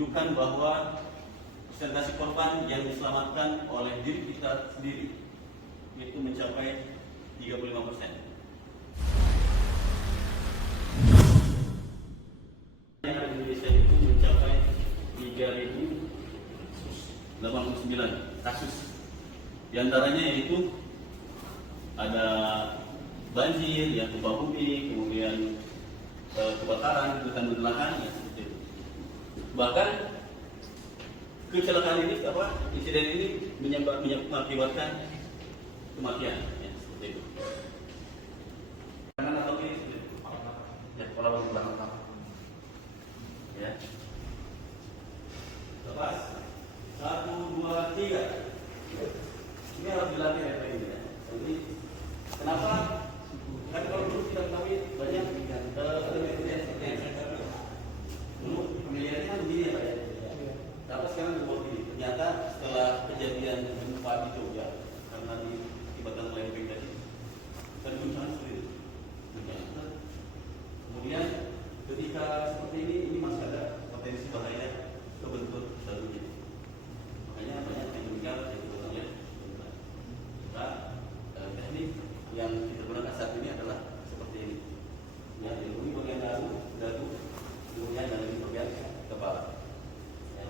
menunjukkan bahwa persentase korban yang diselamatkan oleh diri kita sendiri itu mencapai 35%. Yang ada di Indonesia itu mencapai 3.089 kasus. Di antaranya yaitu ada banjir, yang gempa bumi, kemudian kebakaran, hutan lahan, ya seperti itu. Bahkan kecelakaan ini, insiden ini mengakibatkan kematian, ya seperti itu. Karena atau ini, ya pola belakang, ya. Lepas 1, 2, 3. Ini harus dilatih ya ini. Ya. Jadi kenapa? Kan kalau dulu kita ketahui banyak elemen seperti ini. Dulu pemilihannya kan begini ya Pak ya. Tapi sekarang dibuat begini. Ternyata setelah kejadian gempa di Jogja karena diakibatkan oleh efek tadi, kan guncangan sulit. Kemudian ketika seperti ini masih ada potensi bahaya kebentur dalunya. Makanya banyak yang meninggal yang ya. Teknik yang kita gunakan saat ini adalah seperti ini. Ya, dilindungi bagian dadu, kemudian dari bagian kepala. Ya,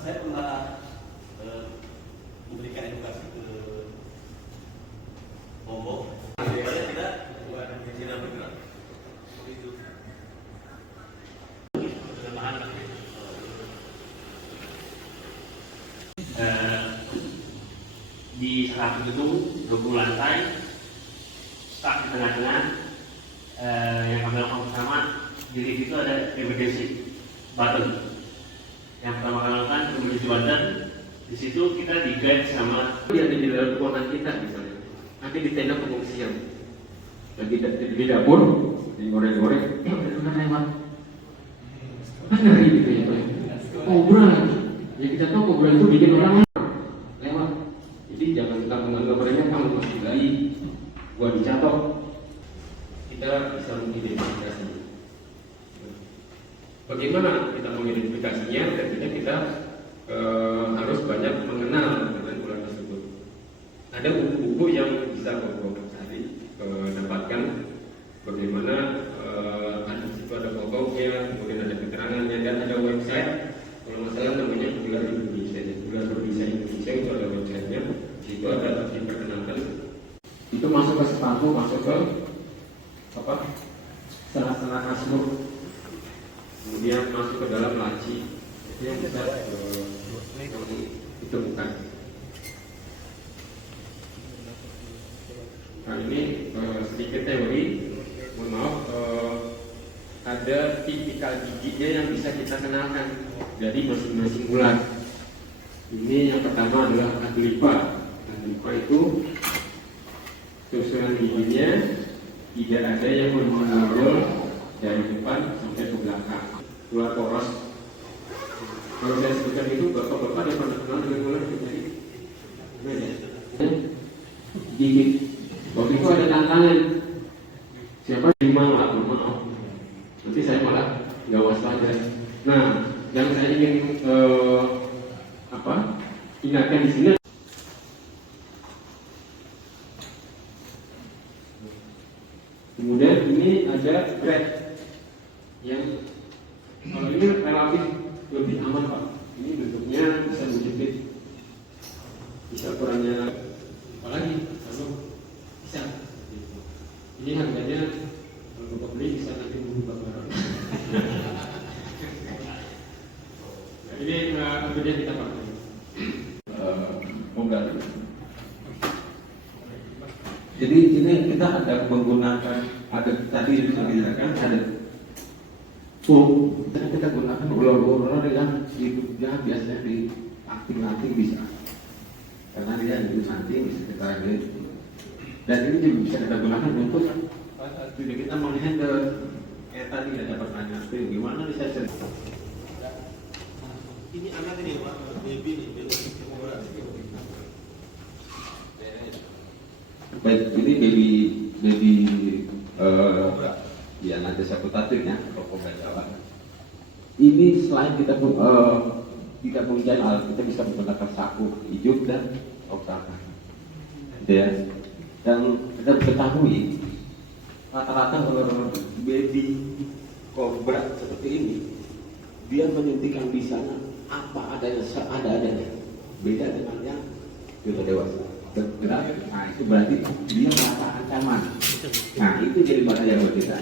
saya pernah memberikan edukasi ke Lombok. Saya tidak bergerak. Di salah satu gedung 20 lantai stuck di tengah-tengah. Yang kami lakukan bersama di lift itu ada emergency button. Yang pertama kali lakukan emergency button. Di situ kita di guide sama yang di dalam kekuatan kita misalnya. Nanti di tenda pengungsian, lagi di dapur, digoreng-goreng, udah lewat. Kan ngeri gitu ya Pak. Obrolan, ya kita tahu obrolan itu bikin orang lewat. Jadi jangan kita menganggap mereka kamu masih bayi, gua dicatok. Kita bisa mengidentifikasi. Bagaimana kita mengidentifikasinya? Tentunya kita harus banyak mengenal dengan ular tersebut. Ada buku-buku yang bisa Bapak cari, dapatkan bagaimana ada situ ada pokoknya, kemudian ada keterangannya dan ada website. Kalau masalah namanya Ular Indonesia, Ular Berbisa Indonesia itu ada websitenya. Itu ada diperkenalkan. Itu masuk ke sepatu, masuk ke selang-selang kasur, kemudian masuk ke dalam laci. Itu yang bisa ditemukan. Nah ini sedikit teori. Mohon maaf, ada tipikal giginya yang bisa kita kenalkan dari masing-masing ular. Ini yang pertama adalah Aglipa. Aglipa itu susunan giginya tidak ada yang menonjol dari depan sampai ke belakang. Ular poros. Kalau saya sebutkan itu, bapak-bapak yang pernah kenal dengan ular jadi gigit. Waktu itu ada tantangan. Siapa yang mau lah, maaf. Nanti saya malah nggak waspada. Nah, yang saya ingin ingatkan di sini. Kemudian ini ada grade yang kalau ini relatif lebih aman Pak. Ini bentuknya bisa menjepit, bisa ukurannya, apalagi kalau bisa. Ini harganya kalau Bapak beli bisa nanti berubah barang. Nah, ini kemudian kita pakai. Jadi ini kita ada menggunakan tadi disebutkan ada kita gunakan ular-ular yang hidupnya biasanya di anting-anting bisa, karena dia hidup nanti bisa kita lihat. Dan ini juga bisa kita gunakan untuk kita menghandle kayak tadi ada pertanyaan itu gimana bisa cerita. Ini anak ini Pak, baby nih, baik, ini baby ya nanti satu tatik ya, atau kobra Jawa. ini selain kita tidak mempunyai alat, kita bisa menggunakan sapu hijau dan oksana. Ya. Dan kita ketahui rata-rata baby kobra seperti ini dia menyuntikkan di sana apa adanya seadanya, beda dengan yang sudah dewasa. Nah, itu berarti dia merasa ancaman. Nah, itu jadi bahaya buat kita.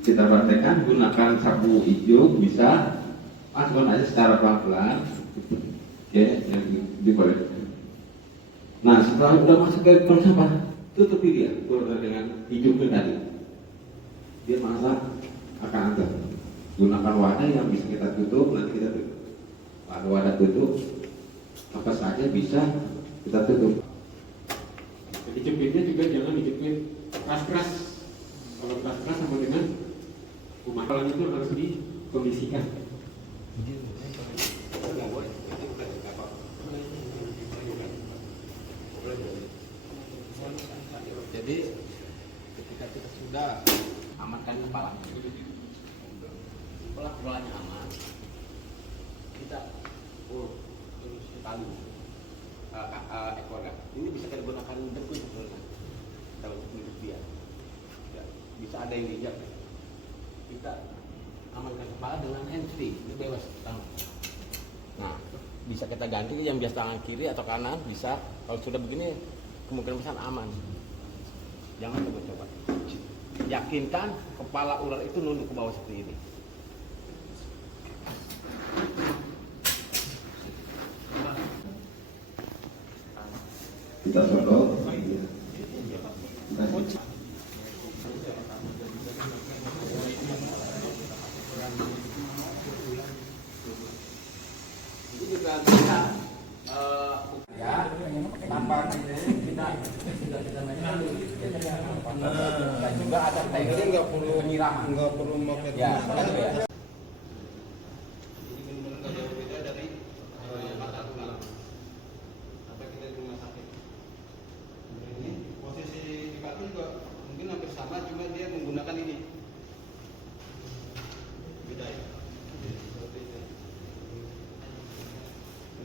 Kita praktekkan gunakan sapu hijau, bisa masukkan aja secara pelan-pelan, ya, yang diboleh. Nah, setelah udah masuk ke tong sampah, tutupi dia dengan hijau tadi. Dia merasa akan ada. Gunakan wadah yang bisa kita tutup, nanti kita tutup. Wadah tutup, apa saja bisa kita tutup. Dijepitnya juga jangan dijepit keras-keras. Kalau keras-keras sama dengan pemakalan itu harus dikondisikan. Jadi ketika kita sudah amankan kepala, setelah kepalanya aman, kita tali ekornya. Ini bisa kita gunakan dengkul sebenarnya kalau untuk dia. Ya, bisa ada yang diinjak. Kita amankan kepala dengan handspring, ini bebas tangan. Nah, bisa kita ganti yang biasa tangan kiri atau kanan, bisa. Kalau sudah begini kemungkinan besar aman. Jangan coba-coba. Yakinkan kepala ular itu nunduk ke bawah seperti ini. Kita sodok. Ini juga bisa ya tanpa kita dan juga ada teknik nggak perlu penyiraman, nggak perlu pakai ya, ya.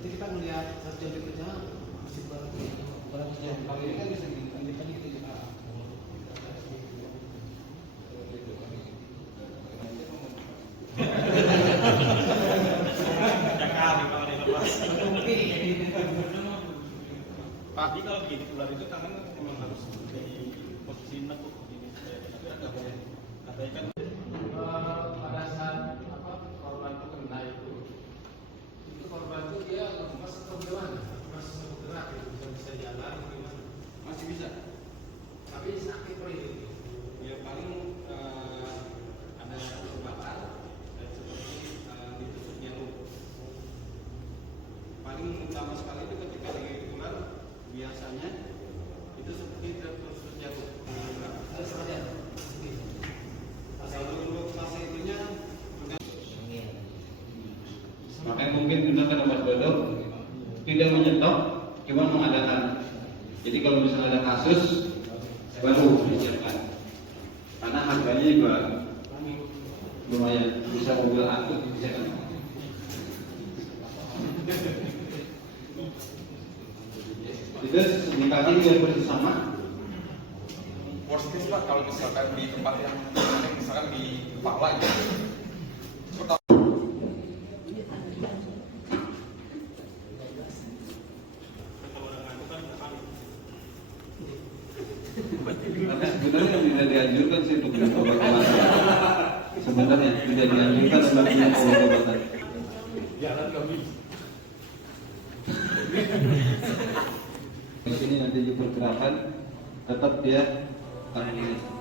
Kita melihat satu kerja masih barang kalau ini kan bisa dilanjutkan gitu juga. Pak, kalau begitu ular itu tangan memang harus di posisi nekuk begini supaya tidak boleh. Katanya kan Pada saat korban itu kena itu korban itu dia masih bagaimana? Masih bergerak, bisa jalan, gimana? masih bisa. Tapi sakit perih. Ya paling ada satu bakar dan seperti ditusuk nyamuk. Paling utama sekali itu ketika digigit ular biasanya itu seperti tertusuk nyamuk. Ada saja. Kalau untuk fase itunya makanya mungkin benar kata Mas Dodo tidak menyetok, cuma mengadakan. Jadi kalau misalnya ada kasus baru disiapkan, karena harganya juga lumayan, bisa mobil angkut bisa kan. Itu indikasi biar bersama. Worst case Pak, kalau misalkan di tempat yang misalkan di kepala ya. Karena sebenarnya tidak dianjurkan sih untuk minum obat-obatan. Sebenarnya tidak dianjurkan untuk minum obat-obatan. jalan kami. Di sini nanti diperkirakan tetap dia tangan ini.